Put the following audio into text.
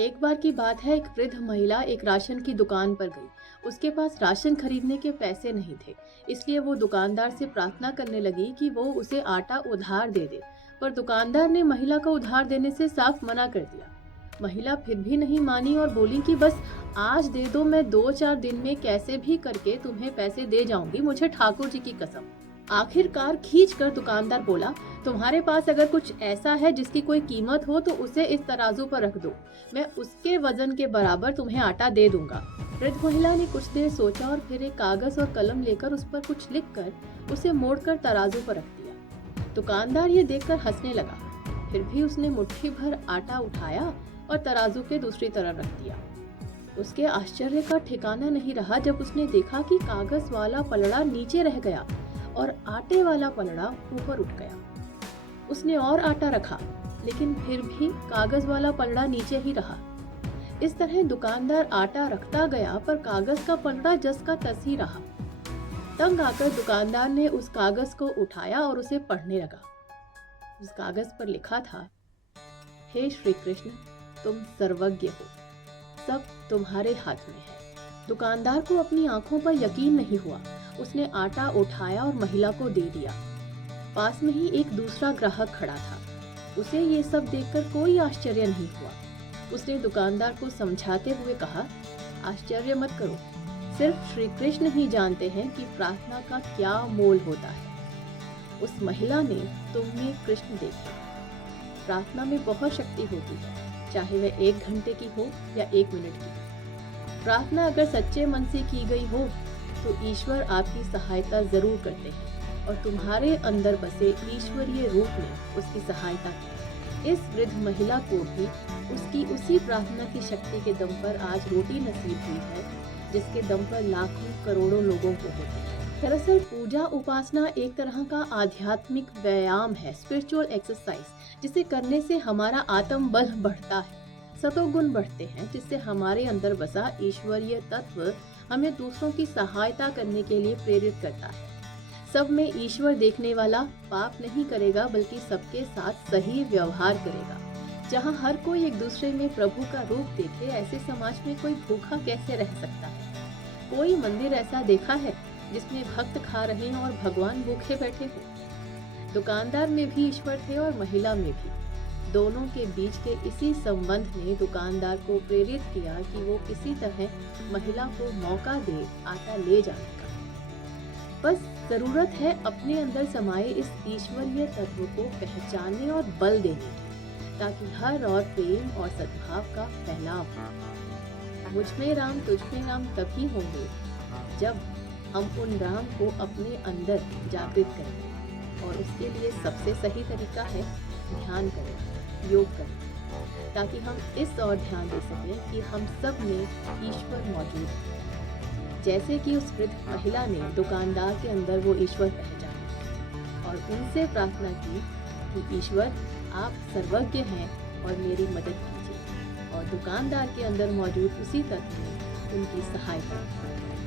एक बार की बात है, एक वृद्ध महिला एक राशन की दुकान पर गई। उसके पास राशन खरीदने के पैसे नहीं थे, इसलिए वो दुकानदार से प्रार्थना करने लगी कि वो उसे आटा उधार दे दे। पर दुकानदार ने महिला को उधार देने से साफ मना कर दिया। महिला फिर भी नहीं मानी और बोली कि बस आज दे दो, मैं 2-4 दिन में कैसे भी करके तुम्हें पैसे दे जाऊंगी, मुझे ठाकुर जी की कसम। आखिरकार खींच कर दुकानदार बोला, तुम्हारे पास अगर कुछ ऐसा है जिसकी कोई कीमत हो तो उसे इस तराजू पर रख दो, मैं उसके वजन के बराबर तुम्हें आटा दे दूंगा। वृद्ध महिला ने कुछ देर सोचा और फिर एक कागज और कलम लेकर उस पर कुछ लिखकर उसे मोड़कर तराजू पर रख दिया। दुकानदार ये देखकर हंसने लगा, फिर भी उसने मुट्ठी भर आटा उठाया और तराजू के दूसरी तरफ रख दिया। उसके आश्चर्य का ठिकाना नहीं रहा जब उसने देखा कि कागज वाला पलड़ा नीचे रह गया और आटे वाला पलड़ा ऊपर उठ गया। उसने और आटा रखा, लेकिन फिर भी कागज वाला पलड़ा नीचे ही रहा। इस तरह दुकानदार आटा रखता गया पर कागज का पलड़ा जस का तस ही रहा। तंग आकर दुकानदार ने उस कागज को उठाया और उसे पढ़ने लगा। उस कागज पर लिखा था, हे श्री कृष्ण, तुम सर्वज्ञ हो, सब तुम्हारे हाथ में है। दुकानदार को अपनी आंखों पर यकीन नहीं हुआ। उसने आटा उठाया और महिला को दे दिया। पास में ही एक दूसरा ग्राहक खड़ा था। उसे ये सब देखकर कोई आश्चर्य नहीं हुआ। उसने दुकानदार को समझाते हुए कहा, आश्चर्य मत करो, सिर्फ श्री कृष्ण ही जानते हैं कि प्रार्थना का क्या मोल होता है। उस महिला ने तुम में कृष्ण देखे। प्रार्थना में बहुत शक्ति होती है, चाहे वह 1 घंटे की हो या 1 मिनट की। प्रार्थना अगर सच्चे मन से की गई हो तो ईश्वर आपकी सहायता जरूर करते हैं और तुम्हारे अंदर बसे ईश्वरीय रूप में उसकी सहायता की। इस वृद्ध महिला को भी उसकी उसी प्रार्थना की शक्ति के दम पर आज रोटी नसीब हुई है, जिसके दम पर लाखों करोड़ों लोगों को होती है। दरअसल पूजा उपासना एक तरह का आध्यात्मिक व्यायाम है, स्पिरिचुअल एक्सरसाइज, जिसे करने से हमारा आत्म बल बढ़ता है, सतोगुण बढ़ते हैं, जिससे हमारे अंदर बसा ईश्वरीय तत्व हमें दूसरों की सहायता करने के लिए प्रेरित करता है। सब में ईश्वर देखने वाला पाप नहीं करेगा, बल्कि सबके साथ सही व्यवहार करेगा। जहाँ हर कोई एक दूसरे में प्रभु का रूप देखे, ऐसे समाज में कोई भूखा कैसे रह सकता है? कोई मंदिर ऐसा देखा है जिसमें भक्त खा रहे हैं और भगवान भूखे बैठे हो? दुकानदार में भी ईश्वर थे और महिला में भी। दोनों के बीच के इसी संबंध ने दुकानदार को प्रेरित किया कि वो किसी तरह महिला को मौका दे आटा ले जाने का। बस जरूरत है अपने अंदर समाये इस ईश्वरीय तत्व को पहचानने और बल देने की, ताकि हर और प्रेम और सद्भाव का फैलाव हो। मुझ में राम तुझ में राम तभी होंगे जब हम उन राम को अपने अंदर जागृत करें, और उसके लिए सबसे सही तरीका है ध्यान करें, योग करें, ताकि हम इस ओर ध्यान दे सकें कि हम सब में ईश्वर मौजूद है। जैसे कि उस वृद्ध महिला ने दुकानदार के अंदर वो ईश्वर पहचाना और उनसे प्रार्थना की कि ईश्वर, आप सर्वज्ञ हैं और मेरी मदद कीजिए, और दुकानदार के अंदर मौजूद उसी तत्व ने उनकी सहायता की।